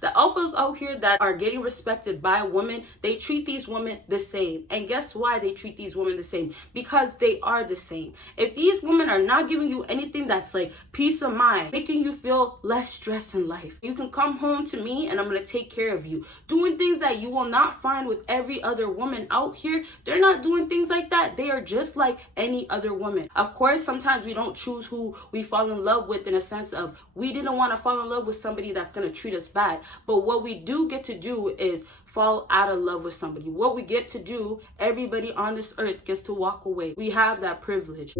The alphas out here that are getting respected by women, they treat these women the same. And guess why they treat these women the same? Because they are the same. If these women are not giving you anything that's like peace of mind, making you feel less stress in life, you can come home to me and I'm going to take care of you. Doing things that you will not find with every other woman out here. They're not doing things like that. They are just like any other woman. Of course, sometimes we don't choose who we fall in love with, in a sense of we didn't want to fall in love with somebody that's going to treat us bad. But what we do get to do is fall out of love with somebody. What we get to do, everybody on this earth gets to walk away. We have that privilege.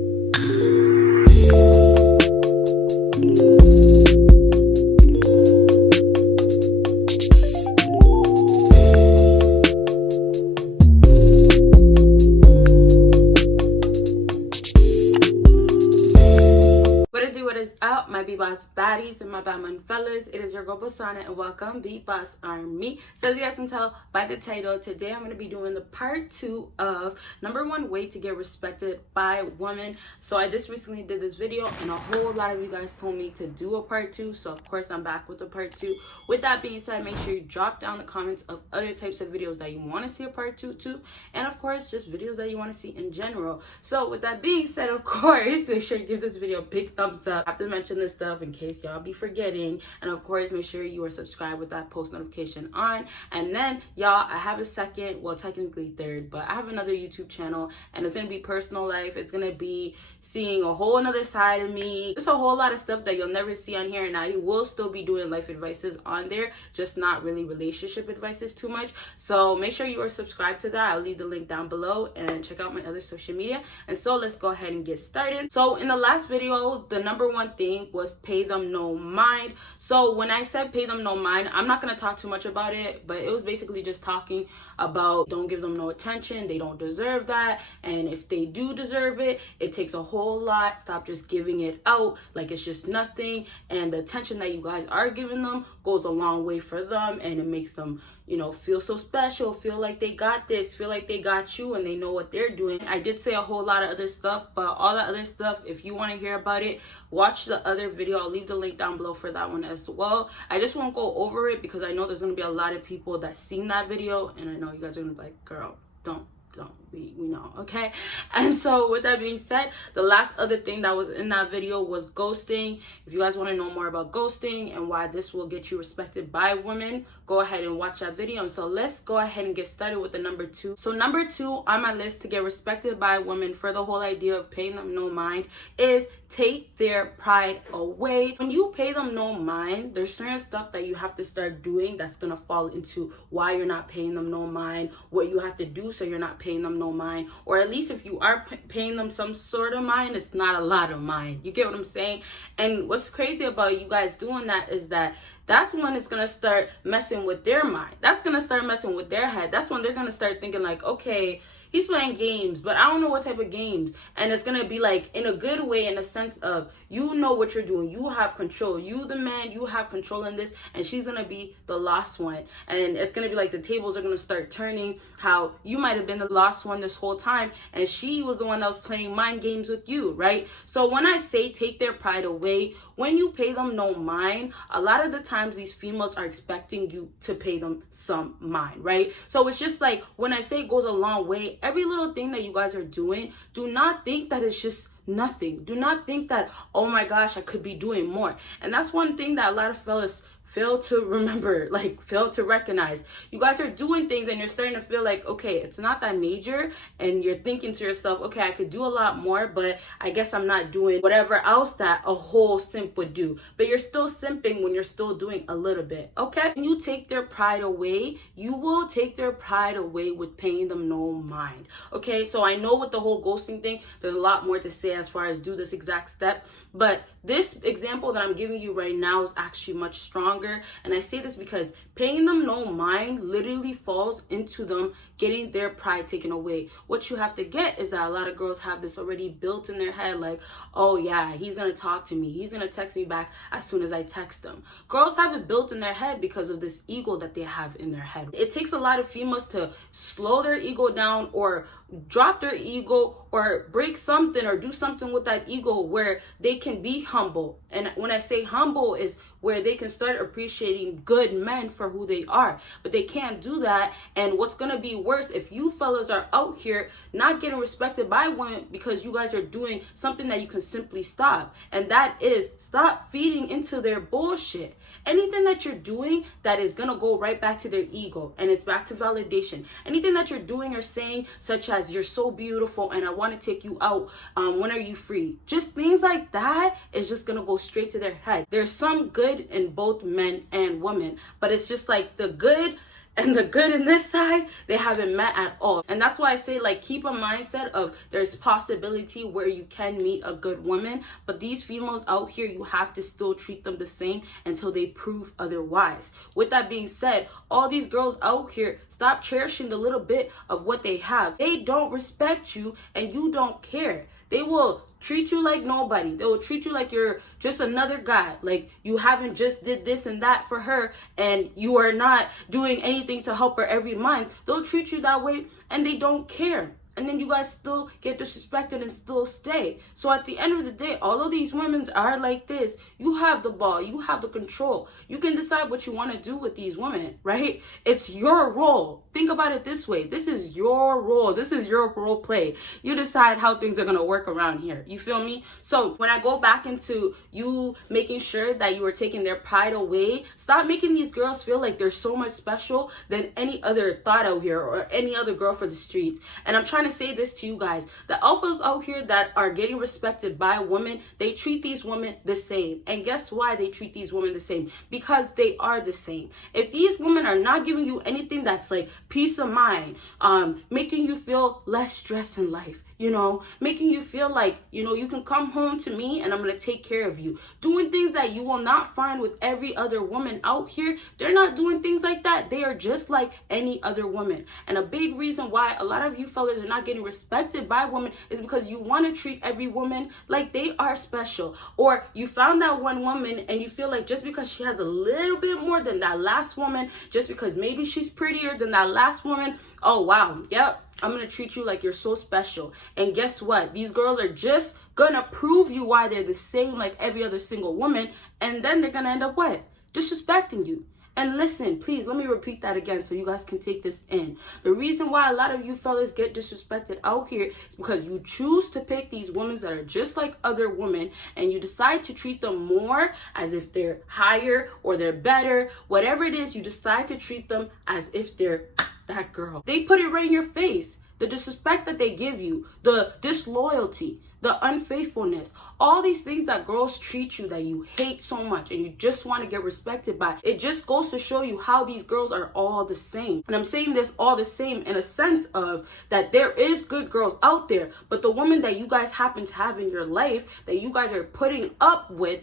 My BBossBaddies and my Batman fellas, it is your girl Bosana and welcome BBossArmy. So as you guys can tell by the title, today I'm going to be doing the part 2 of #1 way to get respected by women. So I just recently did this video and a whole lot of you guys told me to do a part 2, so of course I'm back with a part 2. With that being said, make sure you drop down the comments of other types of videos that you want to see a part 2 to, and of course just videos that you want to see in general. So with that being said, of course make sure you give this video a big thumbs up. I have to mention this stuff in case y'all be forgetting, and of course make sure you are subscribed with that post notification on. And then y'all, I have a second, well technically third, but I have another YouTube channel, and it's gonna be personal life. It's gonna be seeing a whole another side of me. There's a whole lot of stuff that you'll never see on here, and I will still be doing life advices on there, just not really relationship advices too much. So make sure you are subscribed to that. I'll leave the link down below, and check out my other social media. And so let's go ahead and get started. So in the last video, the #1 thing was pay them no mind. So when I said pay them no mind, I'm not going to talk too much about it, but it was basically just talking about don't give them no attention. They don't deserve that. And if they do deserve it, it takes a whole lot. Stop just giving it out like it's just nothing. And the attention that you guys are giving them goes a long way for them, and it makes them, you know, feel so special, feel like they got this, feel like they got you, and they know what they're doing. I did say a whole lot of other stuff, but all that other stuff, if you want to hear about it, watch the other video. I'll leave the link down below for that one as well. I just won't go over it because I know there's going to be a lot of people that seen that video, and I know you guys are going to be like, girl, don't, we know, okay? And so with that being said, the last other thing that was in that video was ghosting. If you guys want to know more about ghosting and why this will get you respected by women, go ahead and watch that video. And so let's go ahead and get started with the #2. So #2 on my list to get respected by women, for the whole idea of paying them no mind, is take their pride away. When you pay them no mind, there's certain stuff that you have to start doing that's gonna fall into why you're not paying them no mind, what you have to do so you're not paying them no mind, or at least if you are paying them some sort of mind, it's not a lot of mind. You get what I'm saying? And what's crazy about you guys doing that is that that's when it's going to start messing with their mind. That's going to start messing with their head. That's when they're going to start thinking like, okay, he's playing games, but I don't know what type of games. And it's going to be like in a good way, in a sense of, you know what you're doing. You have control. You, the man, you have control in this. And she's going to be the lost one. And it's going to be like the tables are going to start turning, how you might have been the lost one this whole time, and she was the one that was playing mind games with you, right? So when I say take their pride away, when you pay them no mind, a lot of the times these females are expecting you to pay them some mind, right? So it's just like, when I say it goes a long way, every little thing that you guys are doing, do not think that it's just nothing. Do not think that, oh my gosh, I could be doing more. And that's one thing that a lot of fellas fail to remember, like fail to recognize. You guys are doing things and you're starting to feel like, okay, it's not that major, and you're thinking to yourself, okay, I could do a lot more, but I guess I'm not doing whatever else that a whole simp would do. But you're still simping when you're still doing a little bit, okay? When you take their pride away, you will take their pride away with paying them no mind, okay? So I know with the whole ghosting thing, there's a lot more to say as far as do this exact step, but this example that I'm giving you right now is actually much stronger. And I say this because paying them no mind literally falls into them getting their pride taken away. What you have to get is that a lot of girls have this already built in their head, like, oh yeah, he's gonna talk to me, he's gonna text me back as soon as I text him. Girls have it built in their head because of this ego that they have in their head. It takes a lot of females to slow their ego down, or drop their ego, or break something, or do something with that ego where they can be humble. And when I say humble, is where they can start appreciating good men for who they are. But they can't do that. And what's going to be worse, if you fellas are out here not getting respected by women because you guys are doing something that you can simply stop. And that is, stop feeding into their bullshit. Anything that you're doing that is going to go right back to their ego, and it's back to validation. Anything that you're doing or saying, such as you're so beautiful and I want to take you out, when are you free? Just things like that is just going to go straight to their head. There's some good in both men and women, but it's just like the good and the good in this side, they haven't met at all. And that's why I say, like, keep a mindset of there's possibility where you can meet a good woman, but these females out here, you have to still treat them the same until they prove otherwise. With that being said, all these girls out here, stop cherishing the little bit of what they have. They don't respect you and you don't care. They will treat you like nobody. They will treat you like you're just another guy. Like you haven't just did this and that for her and you are not doing anything to help her every month. They'll treat you that way and they don't care. And then you guys still get disrespected and still stay. So at the end of the day, all of these women are like this. You have the ball. You have the control. You can decide what you want to do with these women, right? It's your role. Think about it this way. This is your role. This is your role play. You decide how things are going to work around here. You feel me? So when I go back into you making sure that you are taking their pride away, stop making these girls feel like they're so much special than any other thought out here or any other girl for the streets. And I'm trying to say this to you guys. The alphas out here that are getting respected by women, they treat these women the same. And guess why they treat these women the same? Because they are the same. If these women are not giving you anything that's like peace of mind, making you feel less stress in life, you know, making you feel like, you know, you can come home to me and I'm going to take care of you. Doing things that you will not find with every other woman out here. They're not doing things like that. They are just like any other woman. And a big reason why a lot of you fellas are not getting respected by women is because you want to treat every woman like they are special. Or you found that one woman and you feel like just because she has a little bit more than that last woman, just because maybe she's prettier than that last woman, oh wow, yep, I'm gonna treat you like you're so special. And guess what? These girls are just gonna prove you why they're the same like every other single woman, and then they're gonna end up what? Disrespecting you. And listen, please, let me repeat that again so you guys can take this in. The reason why a lot of you fellas get disrespected out here is because you choose to pick these women that are just like other women, and you decide to treat them more as if they're higher or they're better. Whatever it is, you decide to treat them as if they're that girl. They put it right in your face. The disrespect that they give you, the disloyalty, the unfaithfulness, all these things that girls treat you that you hate so much and you just want to get respected by. It just goes to show you how these girls are all the same. And I'm saying this all the same in a sense of that there is good girls out there, but the woman that you guys happen to have in your life that you guys are putting up with,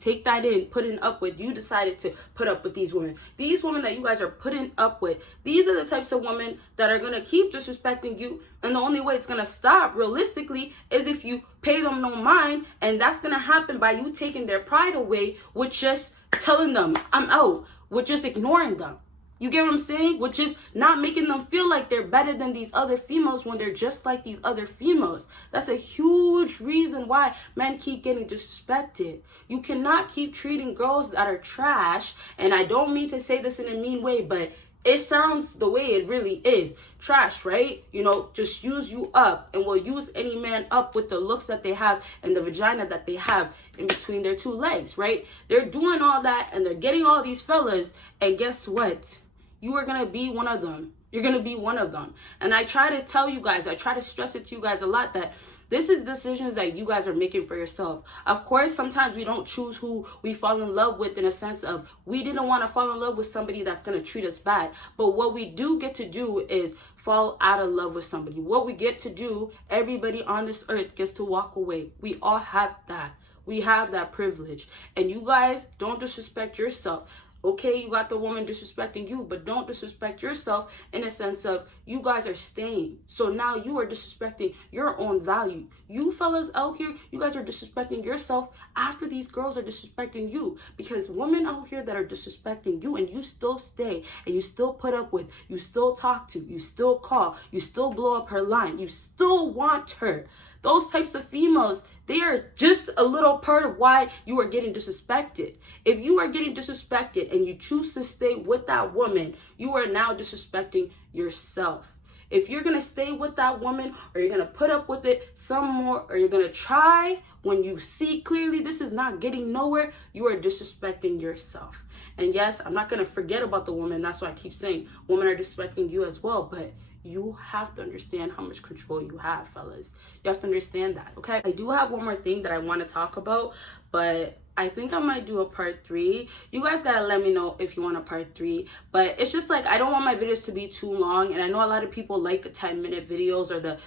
take that in, putting up with, you decided to put up with these women. These women that you guys are putting up with, these are the types of women that are going to keep disrespecting you. And the only way it's going to stop realistically is if you pay them no mind. And that's going to happen by you taking their pride away with just telling them, I'm out, with just ignoring them. You get what I'm saying? With just not making them feel like they're better than these other females when they're just like these other females. That's a huge reason why men keep getting disrespected. You cannot keep treating girls that are trash. And I don't mean to say this in a mean way, but it sounds the way it really is. Trash, right? You know, just use you up, and will use any man up with the looks that they have and the vagina that they have in between their two legs, right? They're doing all that and they're getting all these fellas, and guess what? You are going to be one of them. You're going to be one of them. And I try to tell you guys, I try to stress it to you guys a lot that this is decisions that you guys are making for yourself. Of course, sometimes we don't choose who we fall in love with in a sense of we didn't want to fall in love with somebody that's going to treat us bad. But what we do get to do is fall out of love with somebody. What we get to do, everybody on this earth gets to walk away. We all have that. We have that privilege. And you guys don't disrespect yourself. Okay, you got the woman disrespecting you, but don't disrespect yourself in a sense of you guys are staying. So now you are disrespecting your own value. You fellas out here, you guys are disrespecting yourself after these girls are disrespecting you. Because women out here that are disrespecting you and you still stay and you still put up with, you still talk to, you still call, you still blow up her line, you still want her. Those types of females, They are just a little part of why you are getting disrespected. If you are getting disrespected and you choose to stay with that woman, you are now disrespecting yourself. If you're going to stay with that woman, or you're going to put up with it some more, or you're going to try when you see clearly this is not getting nowhere, you are disrespecting yourself. And yes, I'm not going to forget about the woman. That's why I keep saying women are disrespecting you as well. But you have to understand how much control you have, fellas. You have to understand that, okay? I do have one more thing that I want to talk about, but I think I might do a part 3. You guys gotta let me know if you want a part 3. But it's just like, I don't want my videos to be too long. And I know a lot of people like the 10-minute videos or the,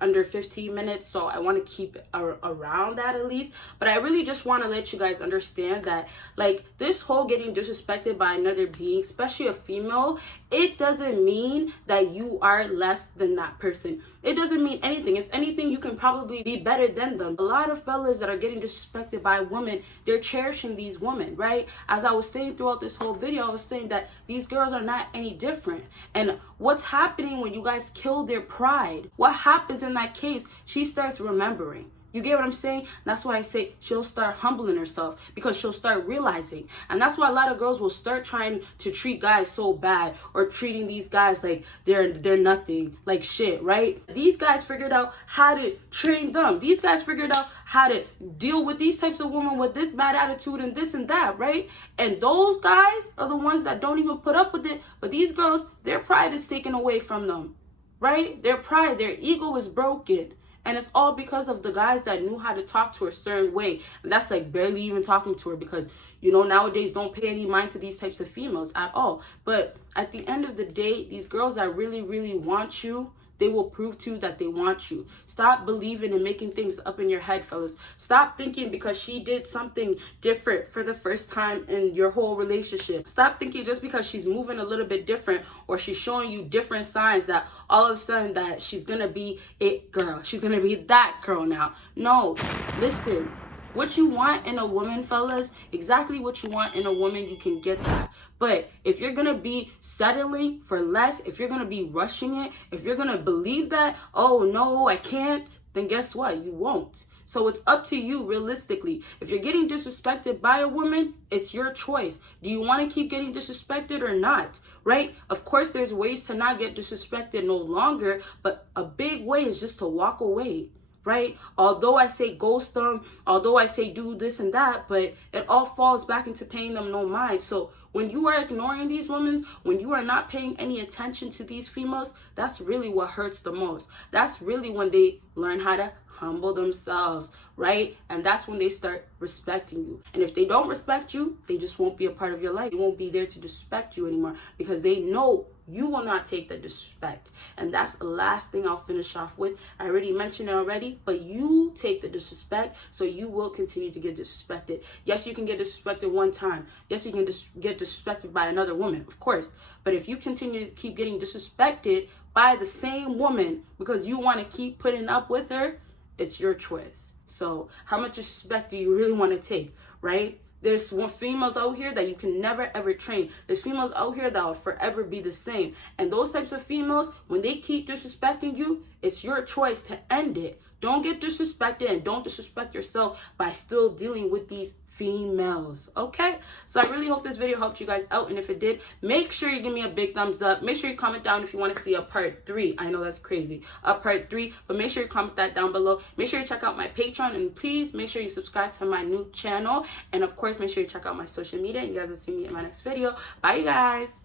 under 15 minutes. So I want to keep it around that at least. But I really just want to let you guys understand that, like, this whole getting disrespected by another being, especially a female, it doesn't mean that you are less than that person. It doesn't mean anything. If anything, you can probably be better than them. A lot of fellas that are getting disrespected by women, they're cherishing these women, right? As I was saying throughout this whole video, I was saying that these girls are not any different. And what's happening when you guys kill their pride? What happens in that case? She starts remembering. You get what I'm saying? That's why I say she'll start humbling herself, because she'll start realizing. And that's why a lot of girls will start trying to treat guys so bad, or treating these guys like they're nothing, like shit, right? These guys figured out how to train them. These guys figured out how to deal with these types of women with this bad attitude and this and that, right? And those guys are the ones that don't even put up with it. But these girls, their pride is taken away from them, right? Their pride, their ego is broken. And it's all because of the guys that knew how to talk to her a certain way. And that's like barely even talking to her, because, nowadays don't pay any mind to these types of females at all. But at the end of the day, these girls that really, really want you, they will prove to you that they want you. Stop believing and making things up in your head, fellas. Stop thinking because she did something different for the first time in your whole relationship. Stop thinking just because she's moving a little bit different, or she's showing you different signs, that all of a sudden that she's gonna be it girl. She's gonna be that girl now. No, listen. What you want in a woman, fellas, exactly what you want in a woman, you can get that. But if you're going to be settling for less, if you're going to be rushing it, if you're going to believe that, oh, no, I can't, then guess what? You won't. So it's up to you realistically. If you're getting disrespected by a woman, it's your choice. Do you want to keep getting disrespected or not? Right? Of course, there's ways to not get disrespected no longer, but a big way is just to walk away. Right? Although I say ghost them, although I say do this and that, but it all falls back into paying them no mind. So when you are ignoring these women, when you are not paying any attention to these females, that's really what hurts the most. That's really when they learn how to humble themselves, right? And that's when they start respecting you. And if they don't respect you, they just won't be a part of your life. They won't be there to disrespect you anymore, because they know you will not take the disrespect. And that's the last thing I'll finish off with. I already mentioned it already, but you take the disrespect, so you will continue to get disrespected. Yes, you can get disrespected one time. Yes, you can get disrespected by another woman, of course. But if you continue to keep getting disrespected by the same woman because you want to keep putting up with her, it's your choice. So how much respect do you really want to take, right? There's females out here that you can never ever train. There's females out here that will forever be the same. And those types of females, when they keep disrespecting you, it's your choice to end it. Don't get disrespected, and don't disrespect yourself by still dealing with these females, okay? So I really hope this video helped you guys out, and if it did, make sure you give me a big thumbs up. Make sure you comment down if you want to see a part 3. I know that's crazy, a part 3, but make sure you comment that down below. Make sure you check out my Patreon, and please make sure you subscribe to my new channel, and of course make sure you check out my social media, and you guys will see me in my next video. Bye, you guys.